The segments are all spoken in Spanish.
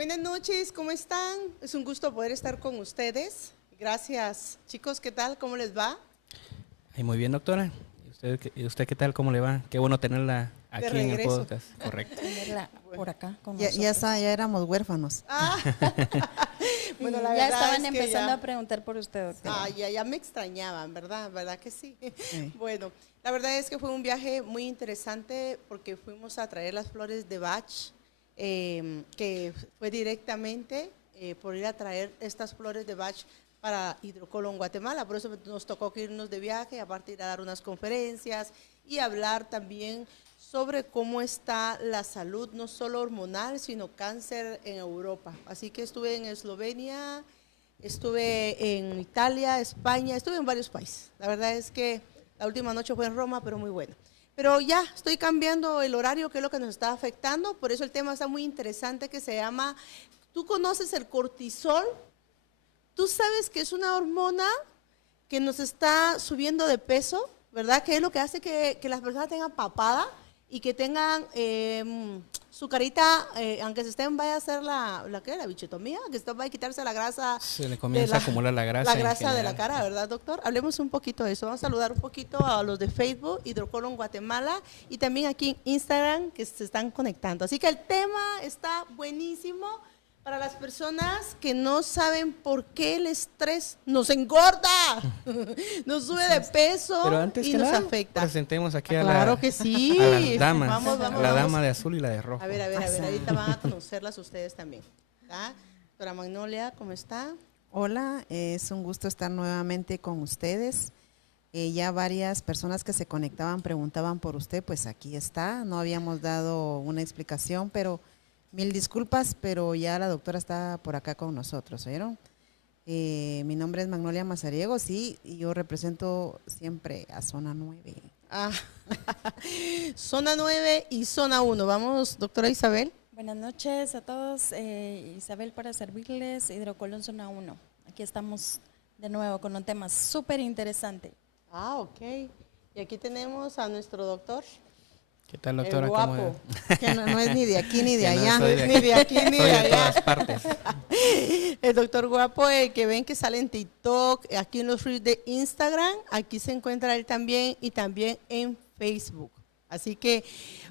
Buenas noches, ¿cómo están? Es un gusto poder estar con ustedes. Gracias. Chicos, ¿qué tal? ¿Cómo les va? Ay, muy bien, doctora. ¿Y usted qué tal? ¿Cómo le va? Qué bueno tenerla De aquí en el regreso. podcast. Correcto. Tenerla por acá con Ya nosotros. está, ya éramos huérfanos. Ah, bueno, la ya verdad estaban es que empezando ya, a preguntar por usted, doctora. ya me extrañaban, ¿verdad? ¿Verdad que sí? Sí. Bueno, la verdad es que fue un viaje muy interesante porque fuimos a traer las flores de Bach, que fue directamente por ir a traer estas flores de Bach para Hidrocolón, Guatemala. Por eso nos tocó que irnos de viaje, aparte ir a dar unas conferencias y hablar también sobre cómo está la salud, no solo hormonal, sino cáncer en Europa. Así que estuve en Eslovenia, estuve en Italia, España, estuve en varios países. La verdad es que la última noche fue en Roma, pero muy buena. Pero ya estoy cambiando el horario, que es lo que nos está afectando, por eso el tema está muy interesante, que se llama, ¿tú conoces el cortisol? ¿Tú sabes que es una hormona que nos está subiendo de peso, verdad? Que es lo que hace que las personas tengan papada y que tengan su carita, aunque se estén, vaya a hacer la bichetomía, que se vaya a quitarse la grasa. Se le comienza a acumular la grasa. La grasa de la cara, ¿verdad, doctor? Hablemos un poquito de eso. Vamos a saludar un poquito a los de Facebook, Hidrocolón Guatemala, y también aquí en Instagram, que se están conectando. Así que el tema está buenísimo. Para las personas que no saben por qué el estrés nos engorda, nos sube de peso Pero antes y que nos nada, afecta. presentemos aquí a, Claro que sí. a las damas. Vamos, a la dama de azul y la de rojo. A ver, ahorita van a conocerlas ustedes también. ¿Tá? Doctora Magnolia, ¿cómo está? Hola, es un gusto estar nuevamente con ustedes. Ya varias personas que se conectaban preguntaban por usted, pues aquí está. No habíamos dado una explicación, pero mil disculpas, pero ya la doctora está por acá con nosotros, ¿oyeron? Mi nombre es Magnolia Mazariego, sí, y yo represento siempre a Zona 9. Ah, zona 9 y zona 1. Vamos, doctora Isabel. Buenas noches a todos. Isabel para servirles, Hidrocolón Zona 1. Aquí estamos de nuevo con un tema súper interesante. Ah, ok. Y aquí tenemos a nuestro doctor. ¿Qué tal, El doctora? guapo. Que no es ni de aquí ni de Que no allá. soy de Ni de aquí ni Soy de de allá. todas partes. El doctor guapo, el que ven que sale en TikTok, aquí en los reels de Instagram, aquí se encuentra él también y también en Facebook. Así que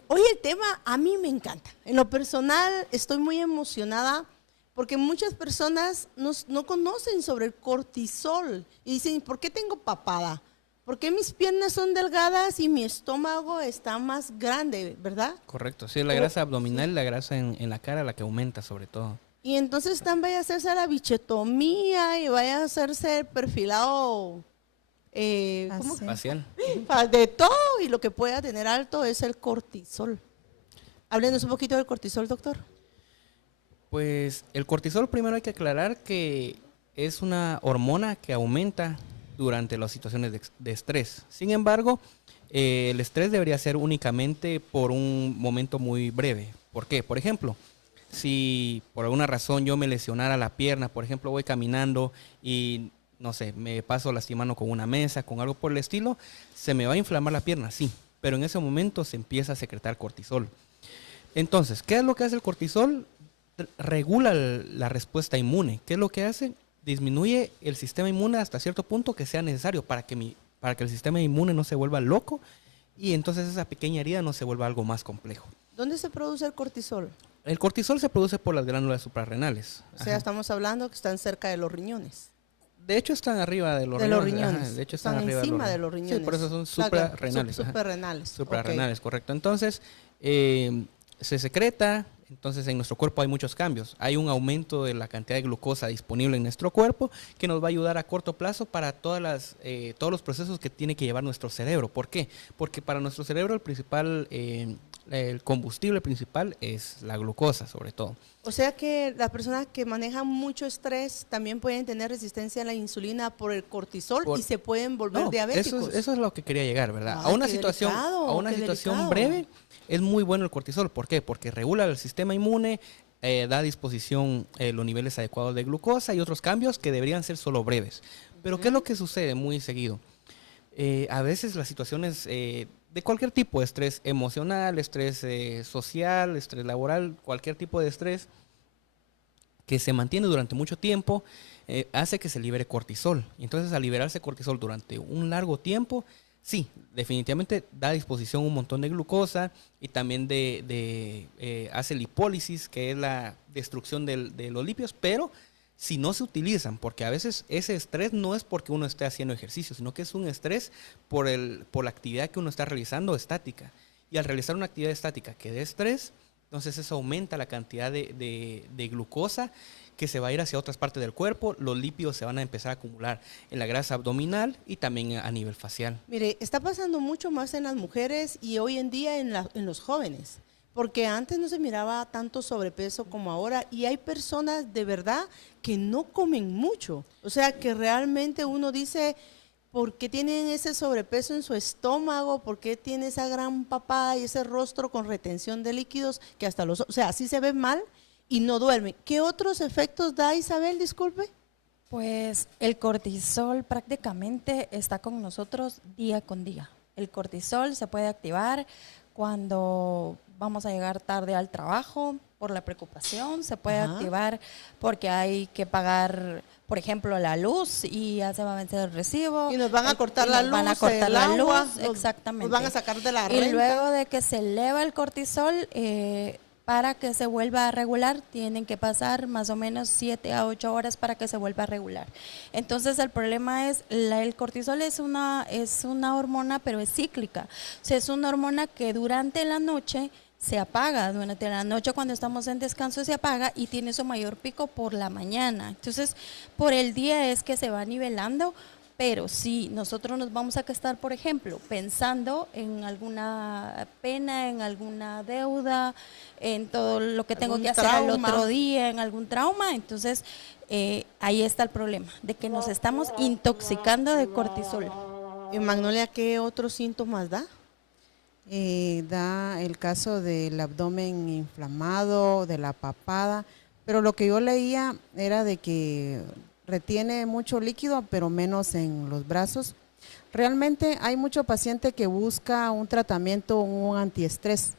hoy el tema a mí me encanta. En lo personal estoy muy emocionada porque muchas personas no conocen sobre el cortisol y dicen, ¿por qué tengo papada? ¿Por qué mis piernas son delgadas y mi estómago está más grande, verdad? Correcto. Sí, la grasa abdominal, la grasa en la cara, la que aumenta sobre todo. Y entonces están, vaya a hacerse la bichetomía y vaya a hacerse el perfilado, ¿cómo? Así. Facial. De todo, y lo que pueda tener alto es el cortisol. Háblenos un poquito del cortisol, doctor. Pues el cortisol, primero hay que aclarar que es una hormona que aumenta durante las situaciones de estrés. Sin embargo, el estrés debería ser únicamente por un momento muy breve. ¿Por qué? Por ejemplo, si por alguna razón yo me lesionara la pierna, por ejemplo, voy caminando y, no sé, me paso lastimando con una mesa, con algo por el estilo, se me va a inflamar la pierna, sí, pero en ese momento se empieza a secretar cortisol. Entonces, ¿qué es lo que hace el cortisol? Regula la respuesta inmune. ¿Qué es lo que hace? Disminuye el sistema inmune hasta cierto punto que sea necesario para que el sistema inmune no se vuelva loco y entonces esa pequeña herida no se vuelva algo más complejo. ¿Dónde se produce el cortisol? El cortisol se produce por las glándulas suprarrenales. O sea, estamos hablando que están cerca de los riñones. De hecho están arriba de los De los riñones. riñones. De hecho están Están arriba encima de los riñones. Sí, por eso son suprarrenales. Suprarrenales. Suprarrenales, correcto. Entonces, se secreta. Entonces, en nuestro cuerpo hay muchos cambios. Hay un aumento de la cantidad de glucosa disponible en nuestro cuerpo que nos va a ayudar a corto plazo para todos los procesos que tiene que llevar nuestro cerebro. ¿Por qué? Porque para nuestro cerebro el combustible principal es la glucosa, sobre todo. O sea que las personas que manejan mucho estrés también pueden tener resistencia a la insulina por el cortisol y se pueden volver diabéticos. Eso es lo que quería llegar, ¿verdad? Ay, A una qué situación, delicado, a una qué situación delicado. breve es muy bueno el cortisol. ¿Por qué? Porque regula el sistema inmune, da a disposición los niveles adecuados de glucosa y otros cambios que deberían ser solo breves. Pero ¿qué es lo que sucede muy seguido? A veces las situaciones de cualquier tipo de estrés emocional, estrés social, estrés laboral, cualquier tipo de estrés, que se mantiene durante mucho tiempo, hace que se libere cortisol. Y entonces, al liberarse cortisol durante un largo tiempo, sí, definitivamente da a disposición un montón de glucosa y también hace lipólisis, que es la destrucción de los lípidos, pero si no se utilizan, porque a veces ese estrés no es porque uno esté haciendo ejercicio, sino que es un estrés por la actividad que uno está realizando estática. Y al realizar una actividad estática que dé estrés, entonces eso aumenta la cantidad de glucosa que se va a ir hacia otras partes del cuerpo, los lípidos se van a empezar a acumular en la grasa abdominal y también a nivel facial. Mire, está pasando mucho más en las mujeres y hoy en día en los jóvenes, porque antes no se miraba tanto sobrepeso como ahora y hay personas de verdad que no comen mucho, o sea que realmente uno dice, ¿por qué tienen ese sobrepeso en su estómago? ¿Por qué tiene esa gran papada y ese rostro con retención de líquidos que hasta o sea, así se ve mal y no duermen? ¿Qué otros efectos da, Isabel? Disculpe. Pues el cortisol prácticamente está con nosotros día con día. El cortisol se puede activar cuando vamos a llegar tarde al trabajo por la preocupación, se puede activar porque hay que pagar, por ejemplo, la luz y ya se va a vencer el recibo. Y nos van a cortar la luz, van a cortar la agua, luz, exactamente. Nos van a sacar de la renta. Y luego de que se eleva el cortisol, para que se vuelva a regular, tienen que pasar más o menos 7 a 8 horas para que se vuelva a regular. Entonces, el problema es, el cortisol es una hormona, pero es cíclica. O sea, es una hormona que durante la noche se apaga, durante la noche cuando estamos en descanso se apaga y tiene su mayor pico por la mañana. Entonces, por el día es que se va nivelando. Pero si nosotros nos vamos a estar, por ejemplo, pensando en alguna pena, en alguna deuda, en todo lo que tengo que hacer al otro día, en algún trauma, entonces ahí está el problema, de que nos estamos intoxicando de cortisol. ¿En Magnolia qué otros síntomas da? Da el caso del abdomen inflamado, de la papada, pero lo que yo leía era de que retiene mucho líquido, pero menos en los brazos. Realmente hay mucho paciente que busca un tratamiento, un antiestrés,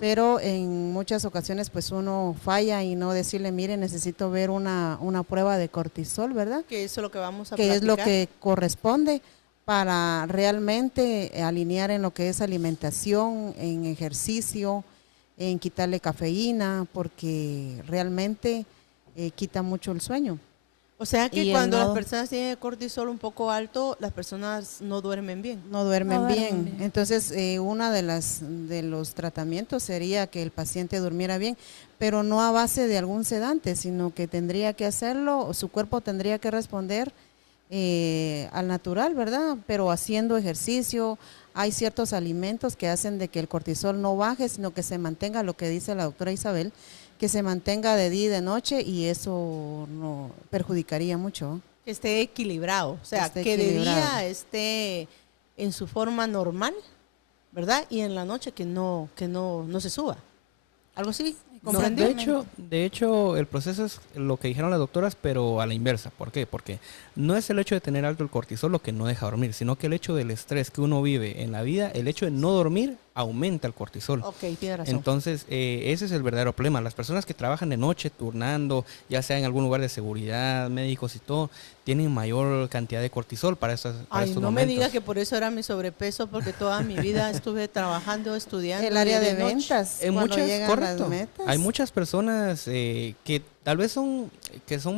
pero en muchas ocasiones pues uno falla y no decirle, mire, necesito ver una prueba de cortisol, ¿verdad? Que eso es lo que vamos a platicar. Que es lo que corresponde para realmente alinear en lo que es alimentación, en ejercicio, en quitarle cafeína, porque realmente quita mucho el sueño. O sea que cuando las personas tienen el cortisol un poco alto, las personas no duermen bien. No duermen bien. Entonces, uno de los tratamientos sería que el paciente durmiera bien, pero no a base de algún sedante, sino que tendría que hacerlo, su cuerpo tendría que responder al natural, ¿verdad? Pero haciendo ejercicio. Hay ciertos alimentos que hacen de que el cortisol no baje, sino que se mantenga, lo que dice la doctora Isabel, que se mantenga de día y de noche, y eso no perjudicaría mucho. Que esté equilibrado, o sea, que de día esté en su forma normal, ¿verdad? Y en la noche que no se suba. Algo así. No, de hecho, el proceso es lo que dijeron las doctoras, pero a la inversa. ¿Por qué? Porque no es el hecho de tener alto el cortisol lo que no deja dormir, sino que el hecho del estrés que uno vive en la vida, el hecho de no dormir aumenta el cortisol. Ok, tiene razón. Entonces, ese es el verdadero problema. Las personas que trabajan de noche, turnando, ya sea en algún lugar de seguridad, médicos y todo, tienen mayor cantidad de cortisol para estos momentos. No me diga que por eso era mi sobrepeso, porque toda mi vida estuve trabajando, estudiando. El área de ventas. Correcto. Hay muchas personas que tal vez son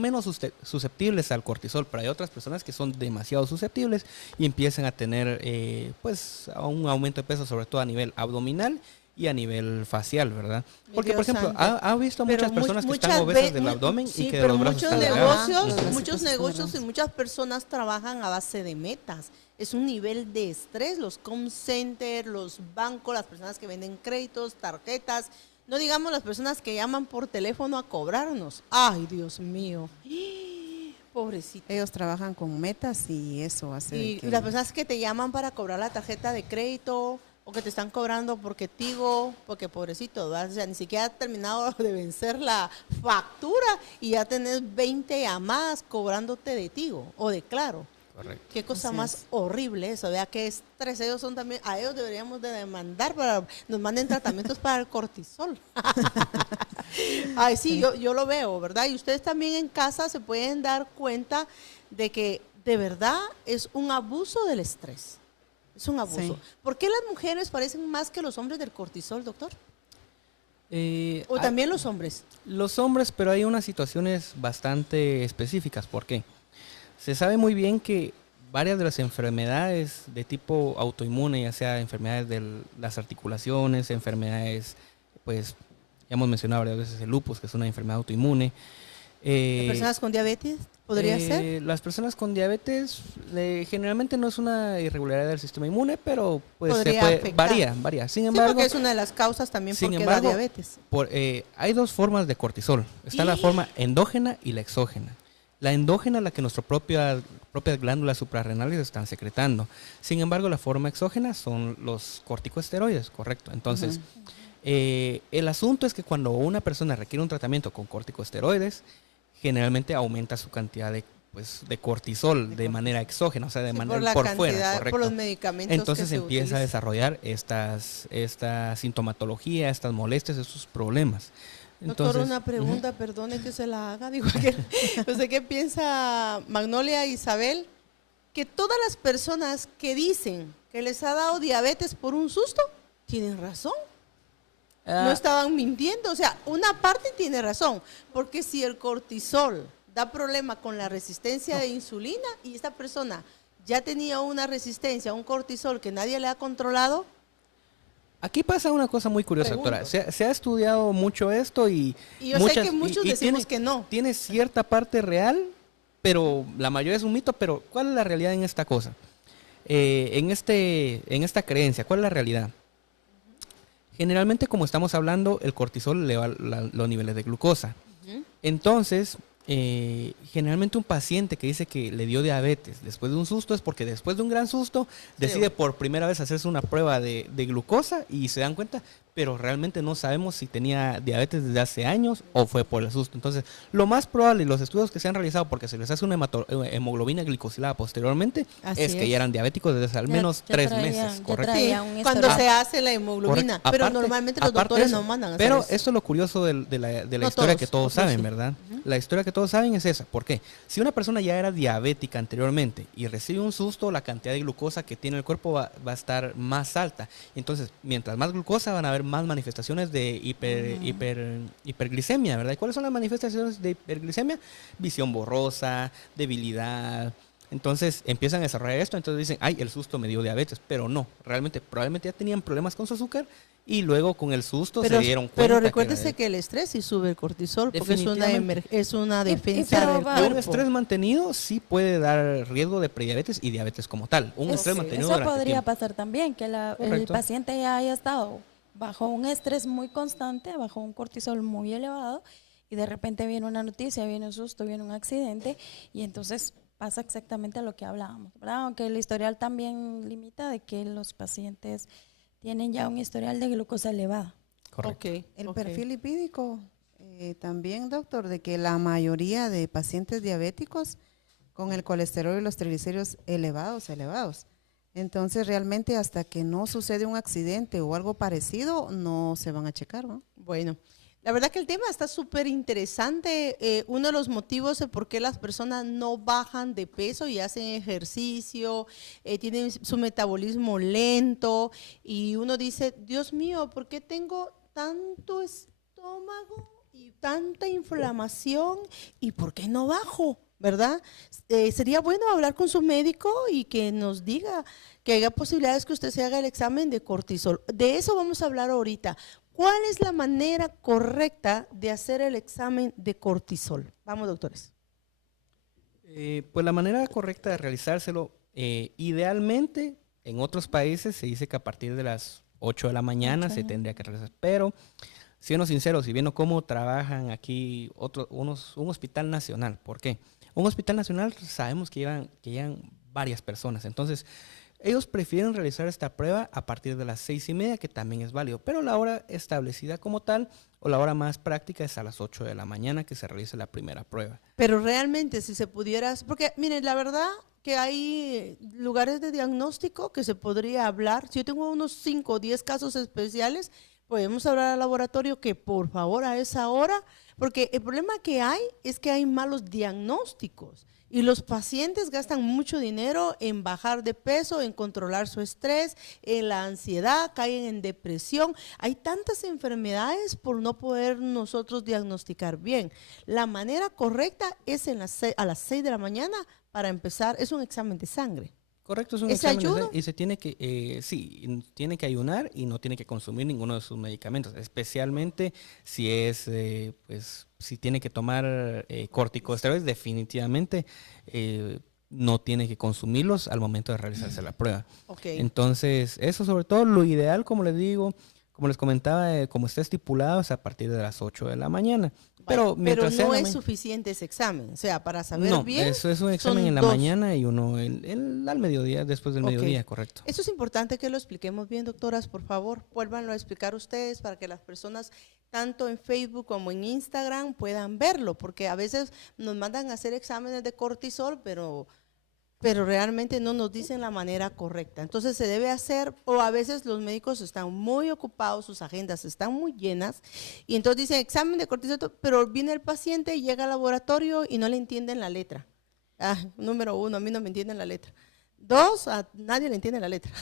menos susceptibles al cortisol, pero hay otras personas que son demasiado susceptibles y empiezan a tener pues un aumento de peso, sobre todo a nivel abdominal y a nivel facial, ¿verdad? Porque, por ejemplo, ha visto muchas personas que están obesas del abdomen y que de los brazos están delgados. Muchos negocios y muchas personas trabajan a base de metas. Es un nivel de estrés, los call centers, los bancos, las personas que venden créditos, tarjetas. No digamos las personas que llaman por teléfono a cobrarnos. Ay, Dios mío. Pobrecito. Ellos trabajan con metas y eso hace. Y las personas que te llaman para cobrar la tarjeta de crédito o que te están cobrando porque Tigo, porque pobrecito, ¿verdad? O sea, ni siquiera has terminado de vencer la factura y ya tenés 20 llamadas cobrándote de Tigo o de Claro. Correcto. Qué cosa Así más es. horrible eso, vea qué estrés. Ellos son también, a ellos deberíamos de demandar para nos manden tratamientos para el cortisol. Ay, sí, yo lo veo, ¿verdad? Y ustedes también en casa se pueden dar cuenta de que de verdad es un abuso del estrés. Es un abuso. Sí. ¿Por qué las mujeres parecen más que los hombres del cortisol, doctor? O Hay- también los hombres. Los hombres, pero hay unas situaciones bastante específicas. ¿Por qué? Se sabe muy bien que varias de las enfermedades de tipo autoinmune, ya sea enfermedades de las articulaciones, enfermedades, pues, ya hemos mencionado varias veces el lupus, que es una enfermedad autoinmune. ¿Las personas con diabetes podría ser? Las personas con diabetes generalmente no es una irregularidad del sistema inmune, pero pues Podría se puede, afectar. varía. Sin Sí, embargo, porque es una de las causas también sin porque embargo, da diabetes. hay dos formas de cortisol. Está la forma endógena y la exógena. La endógena, la que nuestras propias glándulas suprarrenales están secretando. Sin embargo, la forma exógena son los corticosteroides, correcto. Entonces, el asunto es que cuando una persona requiere un tratamiento con corticosteroides, generalmente aumenta su cantidad de cortisol de manera exógena, o sea, de Sí, manera por la por cantidad, fuera, por correcto. los medicamentos Entonces que se empieza a utilizan. desarrollar esta sintomatología, estas molestias, estos problemas. Doctor, Entonces, una pregunta, perdone que se la haga. Digo, ¿usted qué piensa, Magnolia e Isabel? Que todas las personas que dicen que les ha dado diabetes por un susto, tienen razón. No estaban mintiendo. O sea, una parte tiene razón, porque si el cortisol da problema con la resistencia de insulina y esta persona ya tenía una resistencia a un cortisol que nadie le ha controlado, aquí pasa una cosa muy curiosa, Pregunto. doctora. Se ha estudiado mucho esto y yo sé que muchos decimos que no. Tiene cierta parte real, pero la mayoría es un mito. Pero ¿cuál es la realidad en esta cosa? En esta creencia, ¿cuál es la realidad? Generalmente, como estamos hablando, el cortisol eleva los niveles de glucosa. Entonces, generalmente un paciente que dice que le dio diabetes después de un susto es porque después de un gran susto decide por primera vez hacerse una prueba de glucosa y se dan cuenta, pero realmente no sabemos si tenía diabetes desde hace años o fue por el susto. Entonces, lo más probable, y los estudios que se han realizado porque se les hace una hemoglobina glicosilada posteriormente, Así es que ya eran diabéticos desde hace al menos 3 meses, correcto. Sí, un cuando historial. se hace la hemoglobina. Correcto. Pero Aparte- normalmente los aparte doctores eso, no mandan a hacer Pero eso. esto es lo curioso de la No historia todos, que todos otros saben, sí. ¿verdad? La historia que todos saben es esa. ¿Por qué? Si una persona ya era diabética anteriormente y recibe un susto, la cantidad de glucosa que tiene el cuerpo va a estar más alta. Entonces, mientras más glucosa, van a haber más manifestaciones de hiperglicemia, ¿verdad? ¿Y cuáles son las manifestaciones de hiperglicemia? Visión borrosa, debilidad. Entonces empiezan a desarrollar esto, entonces dicen, ay, el susto me dio diabetes, pero no, probablemente ya tenían problemas con su azúcar y luego con el susto se dieron cuenta. Pero que recuérdese era que el estrés sí sube el cortisol, porque Definitivamente. es una defensa pero del va- un cuerpo. estrés mantenido sí puede dar riesgo de prediabetes y diabetes como tal. Un estrés mantenido Eso durante podría tiempo. pasar también, que el Correcto. paciente ya haya estado bajo un estrés muy constante, bajo un cortisol muy elevado, y de repente viene una noticia, viene un susto, viene un accidente, y entonces pasa exactamente lo que hablábamos, ¿verdad? Aunque el historial también limita de que los pacientes tienen ya un historial de glucosa elevada. Correcto. Ok, El ok. perfil lipídico, también, doctor, de que la mayoría de pacientes diabéticos con el colesterol y los triglicéridos elevados. Entonces, realmente hasta que no sucede un accidente o algo parecido, no se van a checar, ¿no? Bueno, la verdad que el tema está súper interesante. Uno de los motivos de por qué las personas no bajan de peso y hacen ejercicio, tienen su metabolismo lento y uno dice, Dios mío, ¿por qué tengo tanto estómago y tanta inflamación y por qué no bajo? ¿Verdad? Sería bueno hablar con su médico y que nos diga que haya posibilidades que usted se haga el examen de cortisol. De eso vamos a hablar ahorita. ¿Cuál es la manera correcta de hacer el examen de cortisol? Vamos, doctores. Pues la manera correcta de realizárselo, idealmente en otros países se dice que a partir de las 8 de la mañana se tendría que realizar, pero siendo sinceros y viendo cómo trabajan aquí un hospital nacional, ¿por qué? Un hospital nacional sabemos que llevan varias personas, entonces ellos prefieren realizar esta prueba a partir de las 6:30, que también es válido, pero la hora establecida como tal o la hora más práctica es a las 8 de la mañana que se realice la primera prueba. Pero realmente si se pudiera, porque miren, la verdad que hay lugares de diagnóstico que se podría hablar. Si yo tengo unos 5 o 10 casos especiales, podemos hablar al laboratorio que por favor a esa hora, porque el problema que hay es que hay malos diagnósticos y los pacientes gastan mucho dinero en bajar de peso, en controlar su estrés, en la ansiedad, caen en depresión. Hay tantas enfermedades por no poder nosotros diagnosticar bien. La manera correcta es a las 6 de la mañana para empezar, es un examen de sangre. Correcto, es un ¿Ese examen de ayuda? sangre y se tiene que, sí, tiene que ayunar y no tiene que consumir ninguno de sus medicamentos, especialmente si es, pues, si tiene que tomar corticosteroides, definitivamente no tiene que consumirlos al momento de realizarse la prueba. Okay. Entonces, eso sobre todo, lo ideal, como les digo, como les comentaba, como está estipulado, es a partir de las 8 de la mañana. Pero no es suficiente ese examen, o sea, para saber bien. Eso es un examen en la mañana y uno al mediodía, después del mediodía, correcto. Eso es importante que lo expliquemos bien, doctoras, por favor, vuélvanlo a explicar ustedes para que las personas, tanto en Facebook como en Instagram, puedan verlo, porque a veces nos mandan a hacer exámenes de cortisol, pero realmente no nos dicen la manera correcta. Entonces se debe hacer, o a veces los médicos están muy ocupados, sus agendas están muy llenas, y entonces dicen examen de cortisol, pero viene el paciente y llega al laboratorio y no le entienden la letra. Número 1, a mí no me entienden la letra. 2, a nadie le entiende la letra.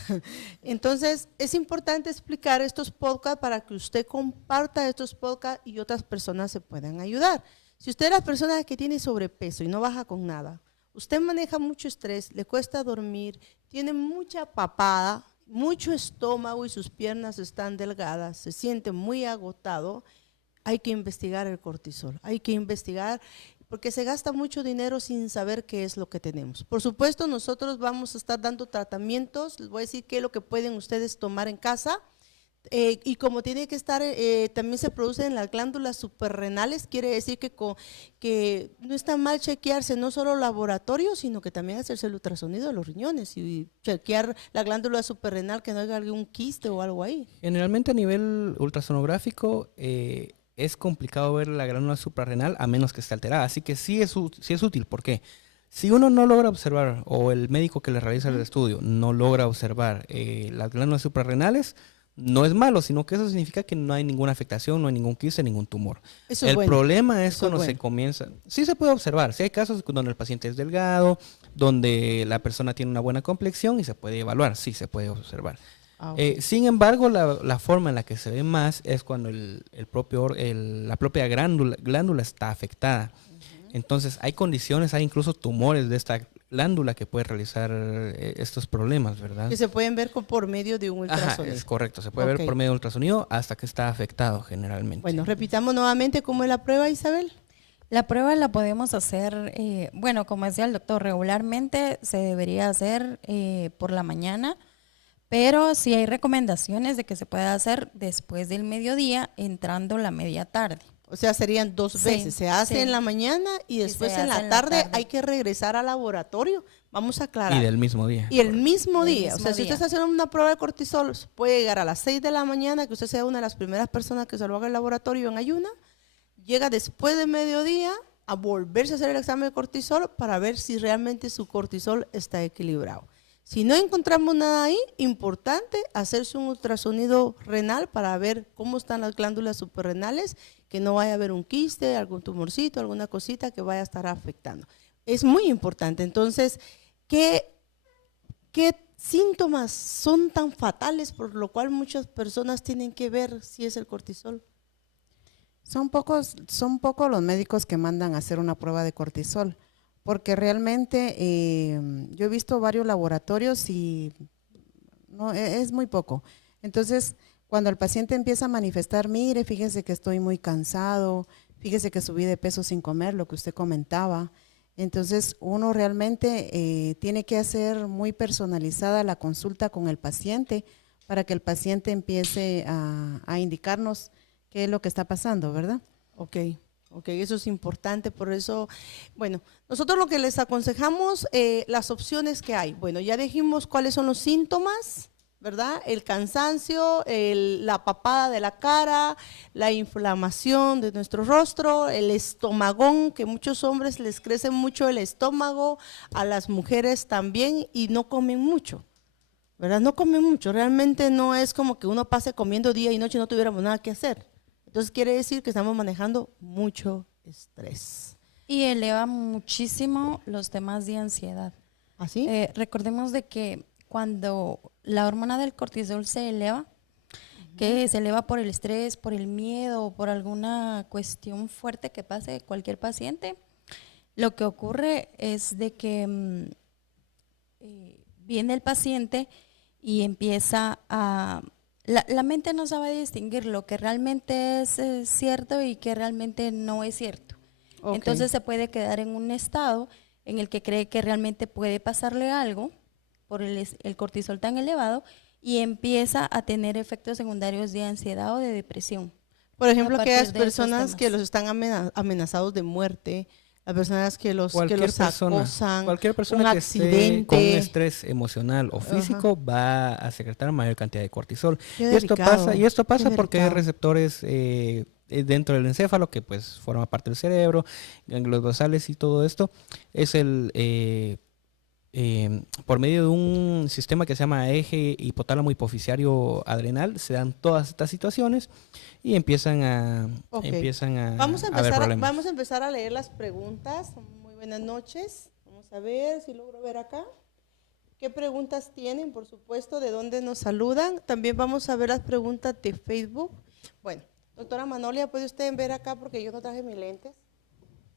Entonces es importante explicar estos podcasts para que usted comparta estos podcasts y otras personas se puedan ayudar. Si usted es la persona que tiene sobrepeso y no baja con nada, usted maneja mucho estrés, le cuesta dormir, tiene mucha papada, mucho estómago y sus piernas están delgadas, se siente muy agotado, hay que investigar el cortisol, hay que investigar porque se gasta mucho dinero sin saber qué es lo que tenemos. Por supuesto, nosotros vamos a estar dando tratamientos, les voy a decir qué es lo que pueden ustedes tomar en casa. Y como tiene que estar, también se producen las glándulas suprarrenales, quiere decir que no está mal chequearse no solo laboratorio, sino que también hacerse el ultrasonido de los riñones y chequear la glándula suprarrenal que no haya algún quiste o algo ahí. Generalmente a nivel ultrasonográfico es complicado ver la glándula suprarrenal a menos que esté alterada, así que sí es útil. ¿Por qué? Si uno no logra observar, o el médico que le realiza el estudio no logra observar las glándulas suprarrenales, no es malo, sino que eso significa que no hay ninguna afectación, no hay ningún quiste, ningún tumor. Eso es el bueno. problema es Eso cuando es bueno. se comienza, sí se puede observar, sí hay casos donde el paciente es delgado, donde la persona tiene una buena complexión y se puede evaluar, sí se puede observar. Okay. Sin embargo, la forma en la que se ve más es cuando la propia glándula está afectada. Entonces hay condiciones, hay incluso tumores de esta glándula que puede realizar estos problemas, ¿verdad? Que se pueden ver por medio de un ultrasonido. Es correcto, se puede ver por medio de ultrasonido hasta que está afectado generalmente. Bueno, repitamos nuevamente cómo es la prueba, Isabel. La prueba la podemos hacer, bueno, como decía el doctor, regularmente se debería hacer por la mañana, pero sí hay recomendaciones de que se pueda hacer después del mediodía, entrando la media tarde. O sea, serían 2 veces. Se hace en la mañana y después en la tarde hay que regresar al laboratorio. Vamos a aclarar. Y del mismo día. Y el mismo día. O sea, mismo si usted día. está haciendo una prueba de cortisol, puede llegar a las 6 de la mañana, que usted sea una de las primeras personas que se lo haga el laboratorio en ayuna. Llega después de mediodía a volverse a hacer el examen de cortisol para ver si realmente su cortisol está equilibrado. Si no encontramos nada ahí, importante hacerse un ultrasonido renal para ver cómo están las glándulas suprarrenales, que no vaya a haber un quiste, algún tumorcito, alguna cosita que vaya a estar afectando. Es muy importante. Entonces, ¿qué síntomas son tan fatales por lo cual muchas personas tienen que ver si es el cortisol? Son pocos los médicos que mandan a hacer una prueba de cortisol, porque realmente yo he visto varios laboratorios y no es muy poco. Entonces, cuando el paciente empieza a manifestar, mire, fíjese que estoy muy cansado, fíjese que subí de peso sin comer, lo que usted comentaba. Entonces, uno realmente tiene que hacer muy personalizada la consulta con el paciente para que el paciente empiece a indicarnos qué es lo que está pasando, ¿verdad? Ok, eso es importante, por eso, bueno, nosotros lo que les aconsejamos, las opciones que hay, bueno, ya dijimos cuáles son los síntomas, ¿verdad? El cansancio, la papada de la cara, la inflamación de nuestro rostro, el estomagón, que muchos hombres les crece mucho el estómago, a las mujeres también, y no comen mucho, ¿verdad? No comen mucho, realmente no es como que uno pase comiendo día y noche y no tuviéramos nada que hacer. Entonces quiere decir que estamos manejando mucho estrés. Y eleva muchísimo los temas de ansiedad. ¿Así? Recordemos de que cuando la hormona del cortisol se eleva, que se eleva por el estrés, por el miedo, por alguna cuestión fuerte que pase cualquier paciente, lo que ocurre es de que viene el paciente y empieza a... La mente no sabe distinguir lo que realmente es cierto y que realmente no es cierto. Ok. Entonces se puede quedar en un estado en el que cree que realmente puede pasarle algo por el cortisol tan elevado y empieza a tener efectos secundarios de ansiedad o de depresión. Por ejemplo, a partir aquellas de esos personas que temas. los están amenazados de muerte, las personas que los acosan, cualquier persona un que esté con un accidente. estrés emocional o físico va a secretar mayor cantidad de cortisol. Qué Y esto pasa qué porque hay delicado. receptores dentro del encéfalo que pues forma parte del cerebro, ganglios basales y todo esto es por medio de un sistema que se llama eje hipotálamo hipoficiario adrenal, se dan todas estas situaciones y empiezan a Ok. haber problemas. Vamos a empezar a leer las preguntas. Muy buenas noches. Vamos a ver si logro ver acá. ¿Qué preguntas tienen? Por supuesto, ¿de dónde nos saludan? También vamos a ver las preguntas de Facebook. Bueno, doctora Manolia, ¿puede usted ver acá? Porque yo no traje mis lentes.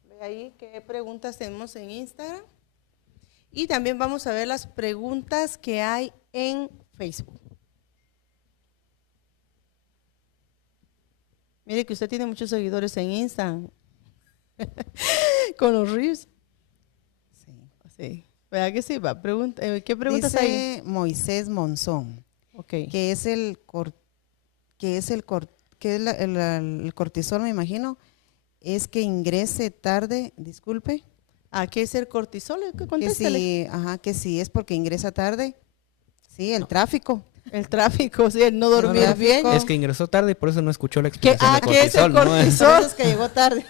Ve ahí qué preguntas tenemos en Instagram. Y también vamos a ver las preguntas que hay en Facebook. Mire que usted tiene muchos seguidores en Instagram. Con los Reels. Sí. Sí. ¿Verdad que sí? Va, ¿qué preguntas hay? Dice Moisés Monzón, Ok. que es el cortisol, me imagino, es que ingrese tarde, disculpe, ¿A qué es el cortisol? que Contéstale. que si es porque ingresa tarde, sí, el tráfico. El tráfico, sí, el no dormir tráfico. bien. Es que ingresó tarde y por eso no escuchó la explicación de ¿Qué es el cortisol, ¿no? cortisol? Por eso es que llegó tarde.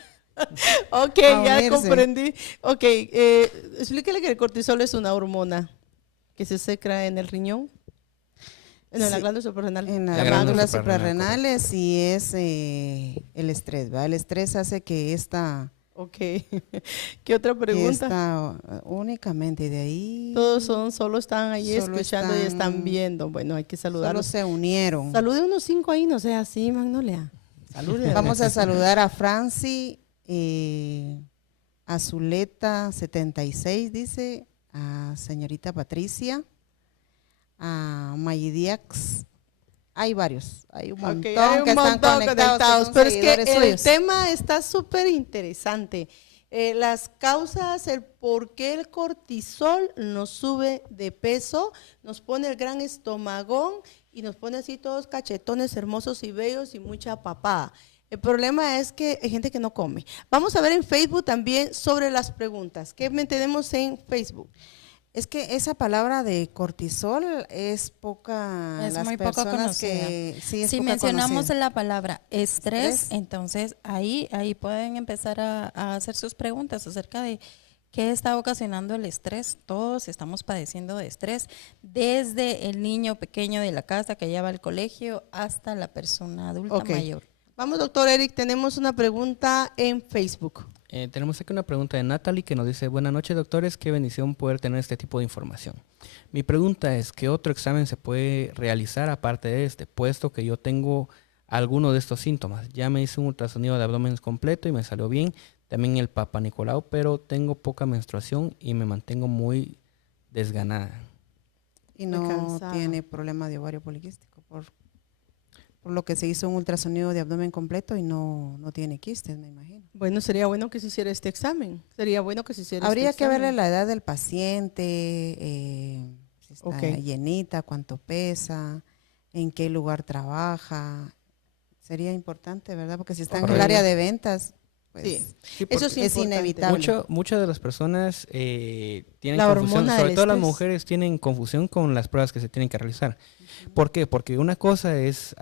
Ok, A ya unirse. comprendí. Ok, explíquele que el cortisol es una hormona que se secra en el riñón, en la Sí, glándula suprarrenal. En las La glándula glándulas suprarrenal, suprarrenales y es el estrés, ¿va? El estrés hace que esta, Ok. ¿Qué otra pregunta? únicamente y de ahí Todos solo están ahí Solo escuchando y están están- viendo. Bueno, hay que solo saludarlos. se unieron. Salude unos 5 ahí, no sea así, Magnolia. Salude. Vamos a saludar a Franci, a Zuleta 76, dice, a señorita Patricia, a Mayidiax. Hay varios, hay un montón Ok, hay un que están montón conectados, son pero es que seguidores el suyos. tema está súper interesante. Las causas, el por qué el cortisol nos sube de peso, nos pone el gran estomagón y nos pone así todos cachetones hermosos y bellos y mucha papada. El problema es que hay gente que no come. Vamos a ver en Facebook también sobre las preguntas. ¿Qué tenemos en Facebook? Es que esa palabra de cortisol es poca, Es las muy poco personas conocida. que sí es Si poca mencionamos conocida. la palabra estrés, Estrés. entonces ahí pueden empezar a hacer sus preguntas acerca de qué está ocasionando el estrés. Todos estamos padeciendo de estrés, desde el niño pequeño de la casa que lleva al colegio hasta la persona adulta Ok. mayor. Vamos, doctor Eric, tenemos una pregunta en Facebook. Tenemos aquí una pregunta de Natalie que nos dice: buenas noches, doctores, qué bendición poder tener este tipo de información. Mi pregunta es, ¿qué otro examen se puede realizar aparte de este, puesto que yo tengo alguno de estos síntomas? Ya me hice un ultrasonido de abdomen completo y me salió bien, también el Papa Nicolau, pero tengo poca menstruación y me mantengo muy desganada. Y Muy no cansada. tiene problema de ovario poliquístico por lo que se hizo un ultrasonido de abdomen completo y no tiene quistes, me imagino. Bueno, sería bueno que se hiciera este examen. Sería bueno que se hiciera Habría este que verle examen. la edad del paciente, si está Ok. llenita, cuánto pesa, en qué lugar trabaja. Sería importante, ¿verdad? Porque si está en el Correcto. área de ventas, pues Sí. Sí, Eso porque es importante. inevitable. muchas de las personas tienen La confusión, hormona sobre del todo las estrés. mujeres tienen confusión con las pruebas que se tienen que realizar. ¿Por qué? Porque una cosa es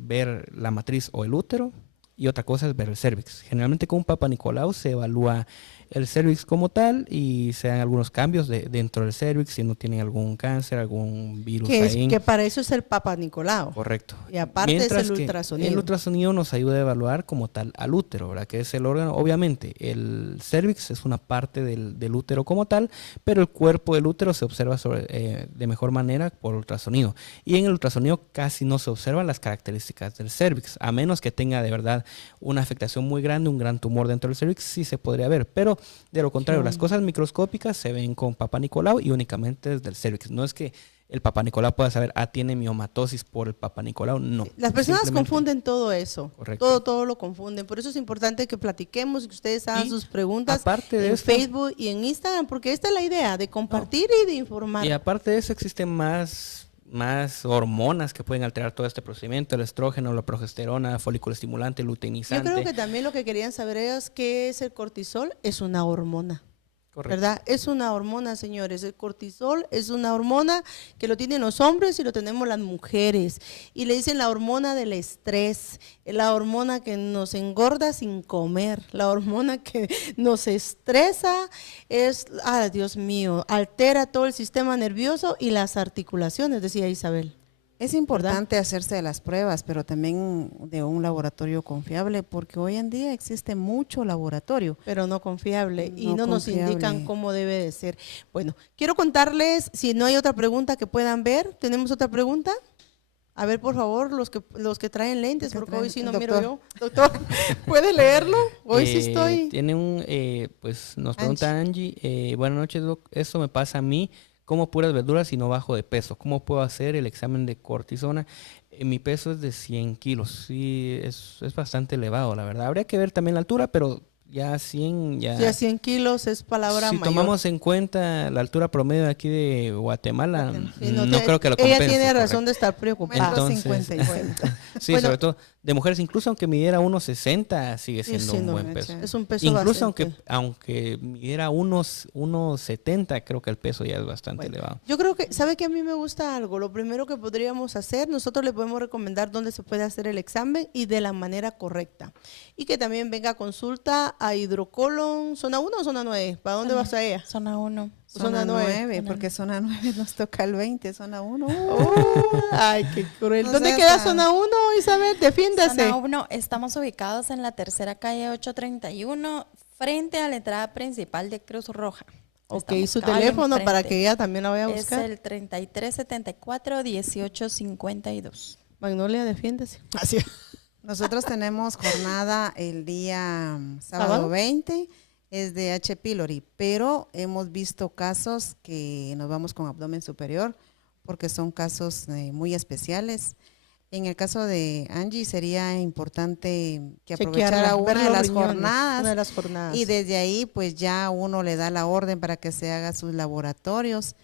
ver la matriz o el útero y otra cosa es ver el cervix. Generalmente con un Papa Nicolau se evalúa el cervix como tal y se dan algunos cambios dentro del cervix si no tienen algún cáncer, algún virus ahí. Que para eso es el Papa Nicolau. Correcto. Y aparte Mientras es el que ultrasonido. el ultrasonido nos ayuda a evaluar como tal al útero, ¿verdad? Que es el órgano. Obviamente, el cervix es una parte del útero como tal, pero el cuerpo del útero se observa de mejor manera por ultrasonido. Y en el ultrasonido casi no se observan las características del cervix, a menos que tenga de verdad una afectación muy grande, un gran tumor dentro del cervix, sí se podría ver. Pero de lo contrario, las cosas microscópicas se ven con Papa Nicolau y únicamente desde el cervix. No es que el Papa Nicolau pueda saber, tiene miomatosis por el Papa Nicolau. No. Las personas Simplemente- confunden todo eso. Correcto. Todo lo confunden. Por eso es importante que platiquemos y que ustedes hagan Y sus preguntas aparte de en esto- Facebook y en Instagram, porque esta es la idea, de compartir y de informar. Y aparte de eso, existen más hormonas que pueden alterar todo este procedimiento: el estrógeno, la progesterona, folículo estimulante, Yo luteinizante. creo que también lo que querían saber ellos, ¿qué es el cortisol? Es una hormona. Correcto. ¿Verdad? Es una hormona, señores. El cortisol es una hormona que lo tienen los hombres y lo tenemos las mujeres. Y le dicen la hormona del estrés, la hormona que nos engorda sin comer, la hormona que nos estresa, Dios mío, altera todo el sistema nervioso y las articulaciones, decía Isabel. Es importante hacerse las pruebas, pero también de un laboratorio confiable, porque hoy en día existe mucho laboratorio. Pero no confiable y No no nos confiable. indican cómo debe de ser. Bueno, quiero contarles, si no hay otra pregunta que puedan ver, ¿tenemos otra pregunta? A ver, por favor, los que traen lentes, Que porque traen- hoy sí no doctor. miro yo. Doctor, ¿puede leerlo? Hoy sí Eh, estoy. Tiene pues nos pregunta Angie, buenas noches, Doc. Eso me pasa a mí, como puras verduras y no bajo de peso. ¿Cómo puedo hacer el examen de cortisona? Mi peso es de 100 kilos. Sí, es bastante elevado, la verdad. Habría que ver también la altura, pero ya 100, ya... Ya 100 kilos es palabra si mayor. tomamos en cuenta la altura promedio de aquí de Guatemala, Sí, no creo que lo ella compense. tiene razón correcto. de estar preocupada. Entonces- 50. Sí, Bueno. sobre todo de mujeres, incluso aunque midiera 1.60, sigue Sí, siendo siendo un buen mucho. peso. Es un peso Incluso bastante. aunque midiera 1.70, creo que el peso ya es bastante Bueno, elevado. Yo creo que, ¿sabe que a mí me gusta algo? Lo primero que podríamos hacer, nosotros le podemos recomendar dónde se puede hacer el examen y de la manera correcta. Y que también venga a consulta a Hidrocolon, ¿zona 1 o zona 9? ¿Para dónde vas a ella? Zona 1. Zona 9, porque zona 9 nos toca el 20, zona 1. Ay, qué cruel. No ¿Dónde seas queda tan- zona 1, Isabel? Defiéndase. Zona 1, estamos ubicados en la tercera calle 831, frente a la entrada principal de Cruz Roja. Ok, Estamos su cabal teléfono para enfrente. que ella también la vaya a Es buscar. el 3374-1852. Magnolia, defiéndase. Así. Nosotros tenemos jornada el día ¿Sábado? sábado 20, es de H. pylori, pero hemos visto casos que nos vamos con abdomen superior porque son casos muy especiales. En el caso de Angie sería importante que aprovechara Chequearla, ver una de los las riñones, jornadas Una de las jornadas. y desde ahí pues ya uno le da la orden para que se haga sus laboratorios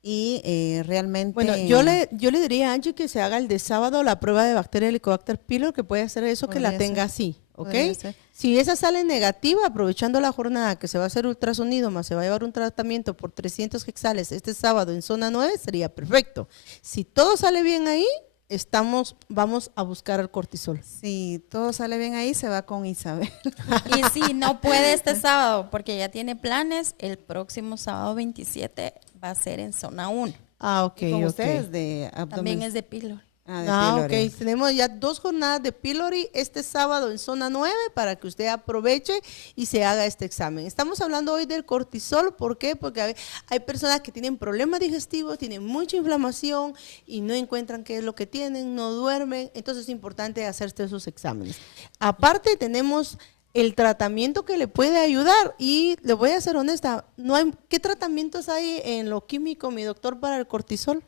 y realmente... Bueno, yo le diría a Angie que se haga el de sábado la prueba de bacteria Helicobacter pylori, que puede hacer eso, que la Podría tenga ser. así, ¿ok? Podría ser. Si esa sale negativa, aprovechando la jornada que se va a hacer ultrasonido, más se va a llevar un tratamiento por 300 hexales este sábado en zona 9, sería perfecto. Si todo sale bien ahí, vamos a buscar el cortisol. Si todo sale bien ahí, se va con Isabel. Y si no puede este sábado, porque ya tiene planes, el próximo sábado 27 va a ser en zona 1. Ah, ok, Con ok. ustedes de abdomen. También es de pílora. de pylori. Ok. Tenemos ya 2 jornadas de pylori este sábado en zona 9 para que usted aproveche y se haga este examen. Estamos hablando hoy del cortisol. ¿Por qué? Porque hay personas que tienen problemas digestivos, tienen mucha inflamación y no encuentran qué es lo que tienen, no duermen. Entonces es importante hacerse esos exámenes. Aparte tenemos el tratamiento que le puede ayudar y le voy a ser honesta, ¿qué tratamientos hay en lo químico, mi doctor, para el cortisol?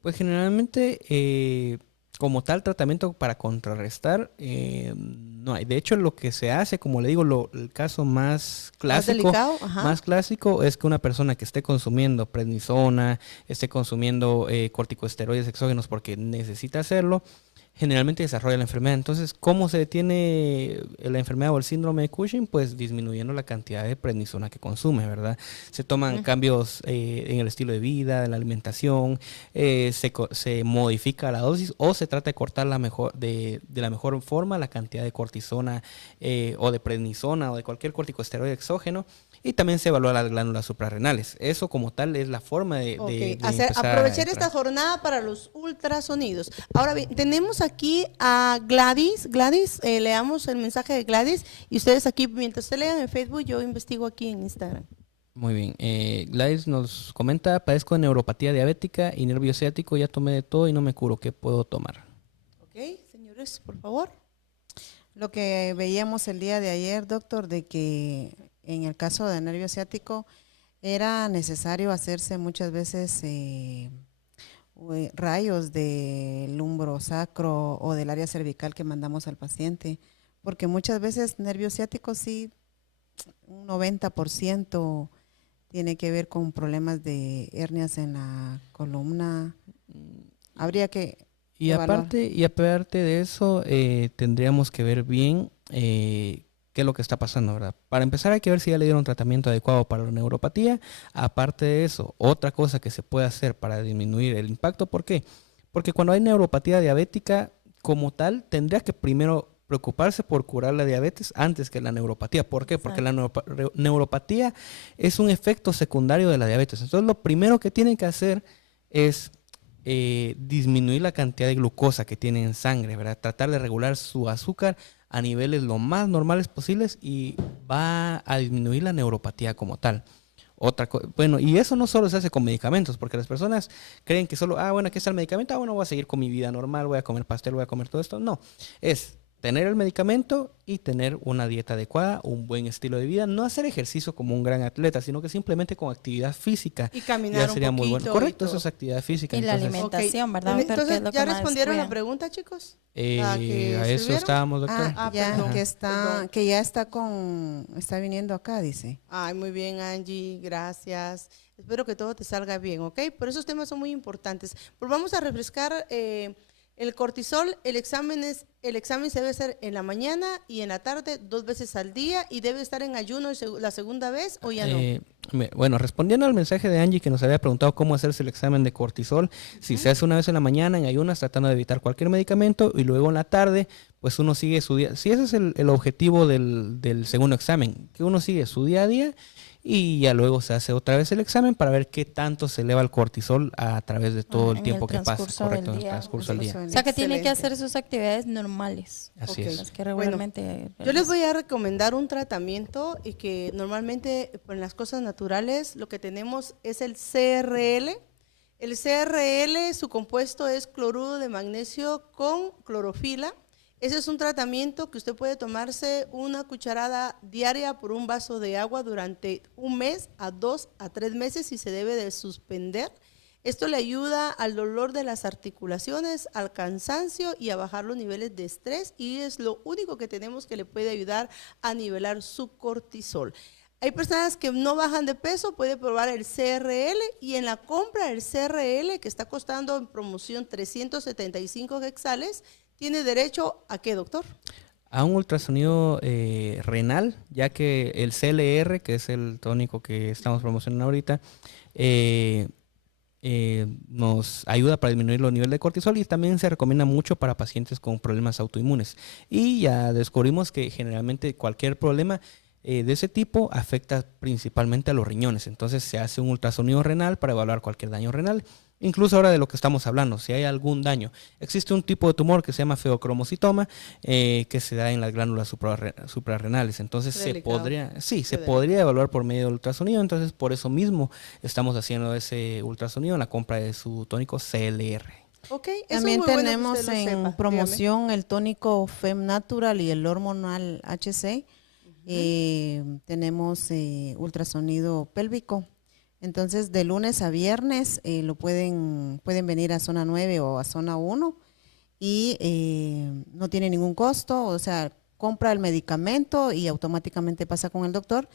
Pues generalmente, como tal tratamiento para contrarrestar, no hay. De hecho, lo que se hace, como le digo, el caso más ¿Más clásico, delicado? Ajá. más clásico es que una persona que esté consumiendo prednisona, esté consumiendo corticosteroides exógenos porque necesita hacerlo, generalmente desarrolla la enfermedad. Entonces, ¿cómo se detiene la enfermedad o el síndrome de Cushing? Pues disminuyendo la cantidad de prednisona que consume, ¿verdad? Se toman cambios en el estilo de vida, en la alimentación, se modifica la dosis o se trata de cortar de la mejor forma la cantidad de cortisona o de prednisona o de cualquier corticosteroide exógeno. Y también se evalúa las glándulas suprarrenales. Eso como tal es la forma de aprovechar esta jornada para los ultrasonidos. Ahora bien, tenemos aquí a Gladys. Gladys, leamos el mensaje de Gladys y ustedes aquí, mientras ustedes lean en Facebook, yo investigo aquí en Instagram. Muy bien. Gladys nos comenta, padezco de neuropatía diabética y nervio ciático, ya tomé de todo y no me curo. ¿Qué puedo tomar? Ok, señores, por favor. Lo que veíamos el día de ayer, doctor, de que en el caso de nervio ciático era necesario hacerse muchas veces rayos del umbro sacro o del área cervical que mandamos al paciente, porque muchas veces nervio ciático sí, un 90% tiene que ver con problemas de hernias en la columna. Habría que evaluar. Y aparte de eso, tendríamos que ver bien qué es lo que está pasando, ¿verdad? Para empezar hay que ver si ya le dieron tratamiento adecuado para la neuropatía. Aparte de eso, otra cosa que se puede hacer para disminuir el impacto, ¿por qué? Porque cuando hay neuropatía diabética como tal, tendría que primero preocuparse por curar la diabetes antes que la neuropatía. ¿Por qué? Porque la neuropatía es un efecto secundario de la diabetes. Entonces lo primero que tienen que hacer es disminuir la cantidad de glucosa que tiene en sangre, ¿verdad? Tratar de regular su azúcar a niveles lo más normales posibles y va a disminuir la neuropatía como tal. Bueno, y eso no solo se hace con medicamentos, porque las personas creen que solo, bueno, aquí está el medicamento, bueno, voy a seguir con mi vida normal, voy a comer pastel, voy a comer todo esto. No, es tener el medicamento y tener una dieta adecuada, un buen estilo de vida, no hacer ejercicio como un gran atleta, sino que simplemente con actividad física. Y caminar ya sería un muy bueno. Correcto, eso es actividad física. Y la alimentación, ¿verdad? Entonces, ¿ya respondieron la pregunta, chicos? A eso estábamos, doctor. Que ya está viniendo acá, dice. Ay, muy bien, Angie, gracias. Espero que todo te salga bien, ¿ok? Pero esos temas son muy importantes. Pues vamos a refrescar el cortisol. El examen se debe hacer en la mañana y en la tarde 2 veces al día y debe estar en ayuno la segunda vez o ya no. Bueno, respondiendo al mensaje de Angie que nos había preguntado cómo hacerse el examen de cortisol, si se hace una vez en la mañana en ayunas tratando de evitar cualquier medicamento y luego en la tarde, pues uno sigue su día. Si ese es el objetivo del segundo examen, que uno sigue su día a día y ya luego se hace otra vez el examen para ver qué tanto se eleva el cortisol a través de todo el tiempo que pasa, correcto, en el transcurso del día. O sea que tiene que hacer sus actividades normales. Así es. Las que regularmente yo les voy a recomendar un tratamiento y que normalmente en las cosas naturales lo que tenemos es el CRL. El CRL, su compuesto es cloruro de magnesio con clorofila. Ese es un tratamiento que usted puede tomarse una cucharada diaria por un vaso de agua durante 1 mes a 2 a 3 meses y se debe de suspender. Esto le ayuda al dolor de las articulaciones, al cansancio y a bajar los niveles de estrés y es lo único que tenemos que le puede ayudar a nivelar su cortisol. Hay personas que no bajan de peso, puede probar el CRL y en la compra del CRL que está costando en promoción 375 quetzales, ¿tiene derecho a qué, doctor? A un ultrasonido renal, ya que el CLR, que es el tónico que estamos promocionando ahorita, nos ayuda para disminuir los niveles de cortisol y también se recomienda mucho para pacientes con problemas autoinmunes. Y ya descubrimos que generalmente cualquier problema de ese tipo afecta principalmente a los riñones. Entonces se hace un ultrasonido renal para evaluar cualquier daño renal. Incluso ahora de lo que estamos hablando, si hay algún daño. Existe un tipo de tumor que se llama feocromocitoma, que se da en las glándulas suprarrenales. Entonces se podría evaluar por medio del ultrasonido. Entonces por eso mismo estamos haciendo ese ultrasonido en la compra de su tónico CLR. Okay, también tenemos en promoción el tónico Fem Natural y el hormonal HC. Tenemos ultrasonido pélvico. Entonces, de lunes a viernes pueden venir a zona 9 o a zona 1 y no tiene ningún costo, o sea, compra el medicamento y automáticamente pasa con el doctor.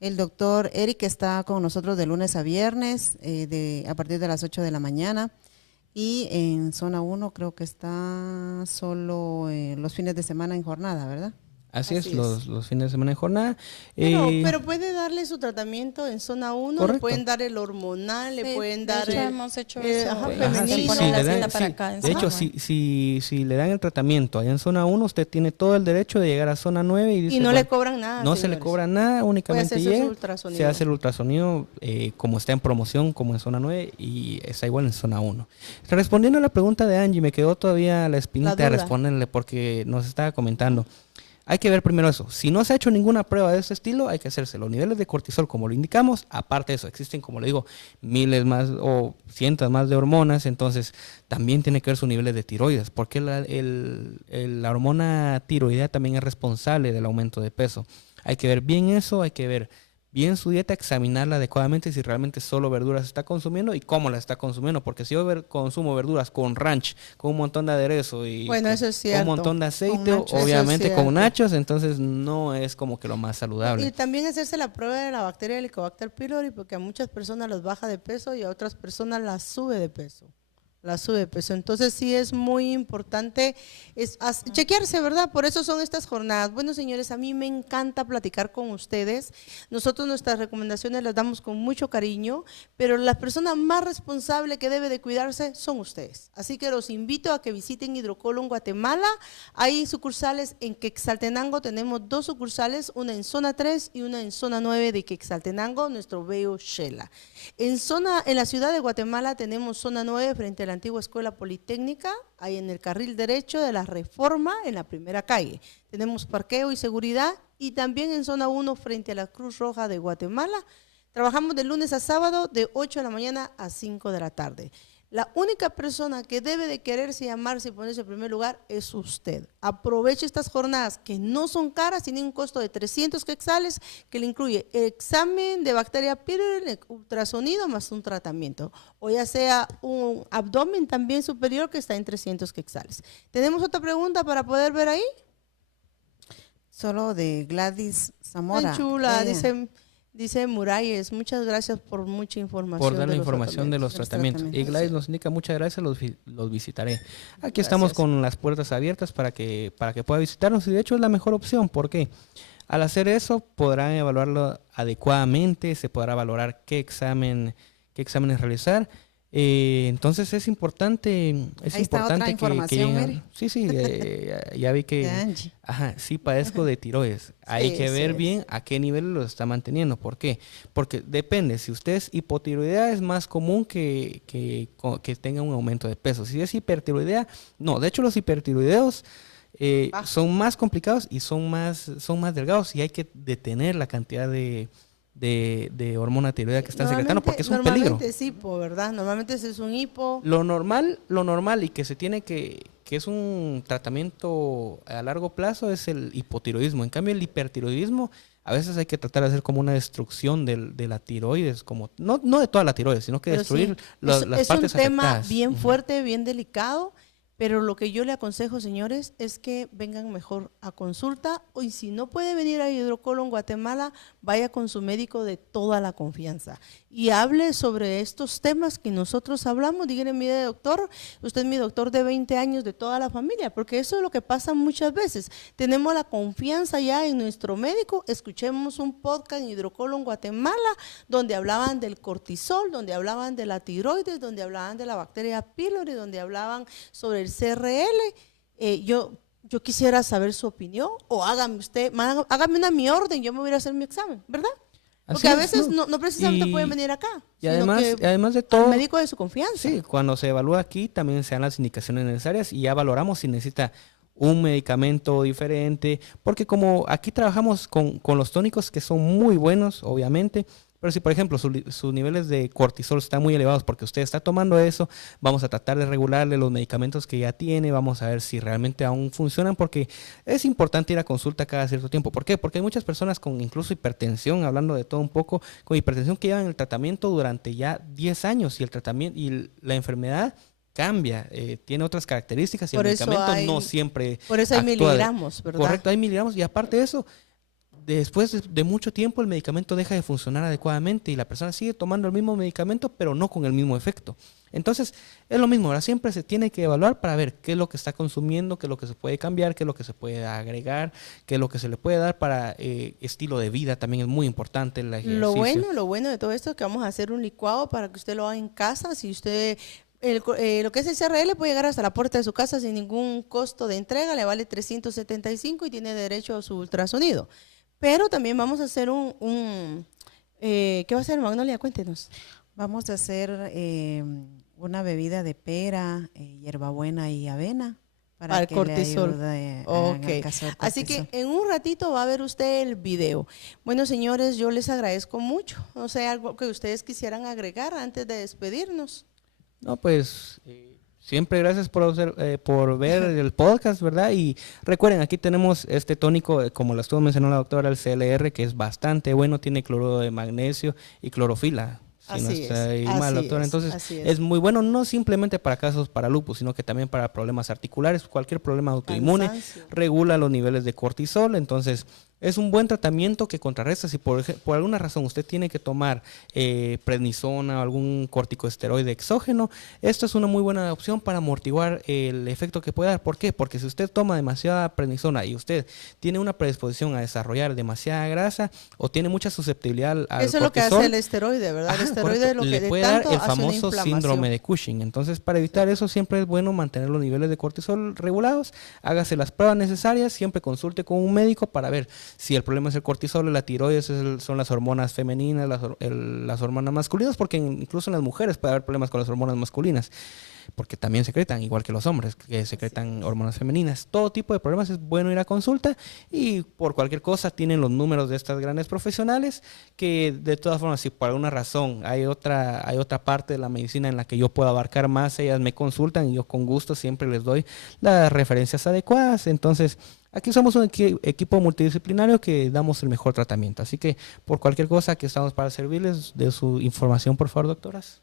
El doctor Eric está con nosotros de lunes a viernes a partir de las 8 de la mañana. Y en zona 1 creo que está solo los fines de semana en jornada, ¿verdad? Así Así es, es. los fines de semana en jornada. Pero puede darle su tratamiento en zona 1, le Correcto. pueden dar el hormonal, le Sí, pueden de dar hecho, el, hemos hecho ajá, eso. femenino. Poner la le dan- cita para sí, acá en de hecho, zona nueve. si le dan el tratamiento allá en zona 1, usted tiene todo el derecho de llegar a zona 9 y dice, y no bueno, le cobran nada. no se le señores. cobra nada, únicamente hacerse su llega, ultrasonido. se hace el ultrasonido como está en promoción, como en zona 9 y está igual en zona 1. Respondiendo a la pregunta de Angie, me quedó todavía la espinita de duda. responderle porque nos estaba comentando. Hay que ver primero eso. Si no se ha hecho ninguna prueba de este estilo, hay que hacerse los niveles de cortisol como lo indicamos. Aparte de eso, existen, como le digo, miles más o cientos más de hormonas. Entonces, también tiene que ver sus niveles de tiroides, porque la hormona tiroidea también es responsable del aumento de peso. Hay que ver bien eso, hay que ver bien su dieta, examinarla adecuadamente si realmente solo verduras está consumiendo y cómo la está consumiendo, porque si yo consumo verduras con ranch, con un montón de aderezo y Bueno, eso es con cierto. un montón de aceite, nachos. Eso obviamente es con cierto. nachos, entonces no es como que lo más Y saludable. también hacerse la prueba de la bacteria Helicobacter pylori, porque a muchas personas las baja de peso y a otras personas las sube de peso. Entonces sí es muy importante chequearse, ¿verdad? Por eso son estas jornadas. Bueno, señores, a mí me encanta platicar con ustedes. Nosotros nuestras recomendaciones las damos con mucho cariño, pero la persona más responsable que debe de cuidarse son ustedes. Así que los invito a que visiten Hidrocolon Guatemala. Hay sucursales en Quetzaltenango, tenemos 2 sucursales, una en zona 3 y una en zona 9 de Quetzaltenango, nuestro bello Shela. En la ciudad de Guatemala tenemos zona 9 frente a la antigua escuela politécnica, ahí en el carril derecho de la Reforma, en la primera calle. Tenemos parqueo y seguridad, y también en zona 1 frente a la Cruz Roja de Guatemala. Trabajamos de lunes a sábado de 8 de la mañana a 5 de la tarde. La única persona que debe de quererse, llamarse y ponerse en primer lugar es usted. Aproveche estas jornadas que no son caras, tienen un costo de 300 quetzales, que le incluye el examen de bacteria pylori, el ultrasonido más un tratamiento, o ya sea un abdomen también superior que está en 300 quetzales. ¿Tenemos otra pregunta para poder ver ahí? Solo de Gladys Zamora. Tan chula, Ella. dice Muralles, muchas gracias por mucha información. Por dar la información de los tratamientos. Y Gladys nos indica, muchas gracias, los visitaré. Aquí estamos con las puertas abiertas para que pueda visitarnos, y de hecho es la mejor opción. ¿Por qué? Al hacer eso podrán evaluarlo adecuadamente, se podrá valorar qué exámenes realizar. Entonces es importante, Ahí está otra información, lleguen. Mary. Sí, ya vi De que Angie. sí padezco de tiroides. Hay Sí, que ver sí. bien a qué nivel lo está manteniendo. ¿Por qué? Porque depende, si usted es hipotiroidea es más común que tenga un aumento de peso. Si es hipertiroidea, no. De hecho, los hipertiroideos son más complicados y son más delgados, y hay que detener la cantidad de hormona tiroidea que están secretando, porque es un peligro. Normalmente es hipo, ¿verdad? Normalmente es un hipo. Lo normal y que se tiene que es un tratamiento a largo plazo es el hipotiroidismo. En cambio, el hipertiroidismo a veces hay que tratar de hacer como una destrucción de la tiroides, como no de toda la tiroides, sino que Pero destruir sí, las es partes un tema afectadas. bien Ujú. fuerte, bien delicado, pero lo que yo le aconsejo, señores, es que vengan mejor a consulta, y si no puede venir a Hidrocolon Guatemala, vaya con su médico de toda la confianza y hable sobre estos temas que nosotros hablamos. Dígale, mire, doctor, usted es mi doctor de 20 años de toda la familia, porque eso es lo que pasa muchas veces. Tenemos la confianza ya en nuestro médico. Escuchemos un podcast en Hidrocolon Guatemala donde hablaban del cortisol, donde hablaban de la tiroides, donde hablaban de la bacteria pylori, donde hablaban sobre el CRL. Yo quisiera saber su opinión, o hágame una mi orden, yo me voy a ir a hacer mi examen, ¿verdad? Porque Así a es, veces no precisamente Y- pueden venir acá, Y sino que además de al todo, médico de su confianza. sí, cuando se evalúa aquí también se dan las indicaciones necesarias y ya valoramos si necesita un medicamento diferente, porque como aquí trabajamos con los tónicos que son muy buenos, obviamente, pero si por ejemplo sus niveles de cortisol están muy elevados porque usted está tomando eso, vamos a tratar de regularle los medicamentos que ya tiene, vamos a ver si realmente aún funcionan, porque es importante ir a consulta cada cierto tiempo. ¿Por qué? Porque hay muchas personas con incluso hipertensión, hablando de todo un poco, con hipertensión que llevan el tratamiento durante ya 10 años y el tratamiento y la enfermedad cambia, tiene otras características y Por el eso medicamento no siempre Por eso hay actúa miligramos, ¿verdad? correcto, hay miligramos, y aparte de eso, después de mucho tiempo el medicamento deja de funcionar adecuadamente y la persona sigue tomando el mismo medicamento, pero no con el mismo efecto. Entonces, es lo mismo, ahora siempre se tiene que evaluar para ver qué es lo que está consumiendo, qué es lo que se puede cambiar, qué es lo que se puede agregar, qué es lo que se le puede dar para estilo de vida. También es muy importante el ejercicio. Lo bueno de todo esto es que vamos a hacer un licuado para que usted lo haga en casa. Si usted, lo que es el CRL puede llegar hasta la puerta de su casa sin ningún costo de entrega, le vale 375 y tiene derecho a su ultrasonido. Pero también vamos a hacer ¿qué va a hacer, Magnolia? Cuéntenos. Vamos a hacer una bebida de pera, hierbabuena y avena para el que cortisol. le ayude Ok. en el caso del Así cortisol. que en un ratito va a ver usted el video. Bueno, señores, yo les agradezco mucho. No sé, algo que ustedes quisieran agregar antes de despedirnos. No, pues siempre gracias por ver el podcast, ¿verdad? Y recuerden, aquí tenemos este tónico, como lo estuvo mencionando la doctora, el CLR, que es bastante bueno, tiene cloruro de magnesio y clorofila. Si no está ahí mal, doctora. Entonces, es muy bueno, no simplemente para casos para lupus, sino que también para problemas articulares, cualquier problema autoinmune, regula los niveles de cortisol. Entonces, es un buen tratamiento que contrarresta. Si por alguna razón usted tiene que tomar prednisona o algún corticosteroide exógeno, esto es una muy buena opción para amortiguar el efecto que puede dar. ¿Por qué? Porque si usted toma demasiada prednisona y usted tiene una predisposición a desarrollar demasiada grasa o tiene mucha susceptibilidad al cortisol, eso es lo que hace el esteroide, ¿verdad? El esteroide es lo que le de puede dar tanto el hace una famoso inflamación. síndrome de Cushing. Entonces, para evitar eso, siempre es bueno mantener los niveles de cortisol regulados. Hágase las pruebas necesarias, siempre consulte con un médico para ver si el problema es el cortisol, la tiroides, son las hormonas femeninas, las hormonas masculinas, porque incluso en las mujeres puede haber problemas con las hormonas masculinas, porque también secretan, igual que los hombres, que secretan hormonas femeninas. Todo tipo de problemas es bueno ir a consulta y por cualquier cosa tienen los números de estas grandes profesionales que de todas formas, si por alguna razón hay otra parte de la medicina en la que yo puedo abarcar más, ellas me consultan y yo con gusto siempre les doy las referencias adecuadas. Entonces, aquí somos un equipo multidisciplinario que damos el mejor tratamiento. Así que por cualquier cosa, aquí estamos para servirles. De su información, por favor, doctoras.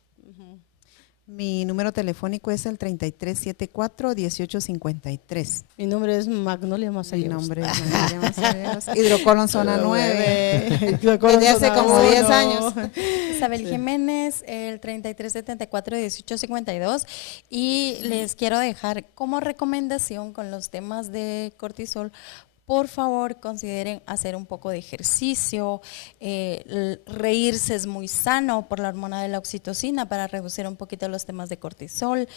Mi número telefónico es el 3374-1853. Mi nombre es Magnolia Mazariegos. Mi nombre es Magnolia Mazariegos. Hidrocolon zona 9. Desde Desde hace como 10 años. Isabel Jiménez, el 3374-1852. Y les quiero dejar como recomendación con los temas de cortisol. Por favor, consideren hacer un poco de ejercicio. Reírse es muy sano por la hormona de la oxitocina para reducir un poquito los temas de cortisol.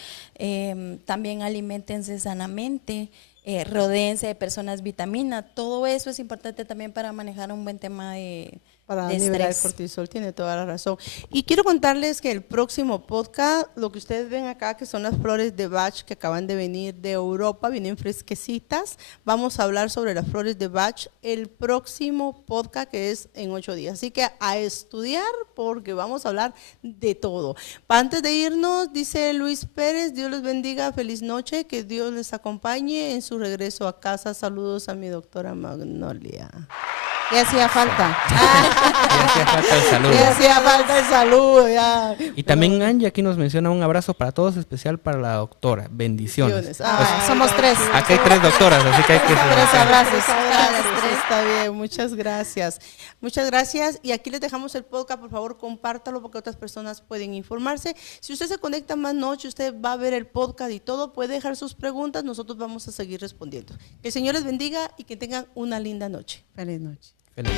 También aliméntense sanamente. Rodéense de personas vitamina. Todo eso es importante también para manejar un buen tema de nivelar el cortisol, tiene toda la razón. Y quiero contarles que el próximo podcast, lo que ustedes ven acá, que son las flores de Bach que acaban de venir de Europa, vienen fresquecitas. Vamos a hablar sobre las flores de Bach el próximo podcast, que es en 8 días. Así que a estudiar, porque vamos a hablar de todo. Antes de irnos, dice Luis Pérez, Dios los bendiga, feliz noche, que Dios les acompañe en su regreso a casa. Saludos a mi doctora Magnolia. Y hacía falta. Y hacía falta el saludo. Y hacía falta el saludo, ya. Y también Angie aquí nos menciona un abrazo para todos, especial para la doctora. Bendiciones. Somos 3. Aquí hay 3 doctoras, así que hay que... 3 abrazos. Está bien, muchas gracias. Muchas gracias. Y aquí les dejamos el podcast, por favor, compártalo porque otras personas pueden informarse. Si usted se conecta más noche, usted va a ver el podcast y todo, puede dejar sus preguntas, nosotros vamos a seguir respondiendo. Que el Señor les bendiga y que tengan una linda noche. Feliz noche. Feliz.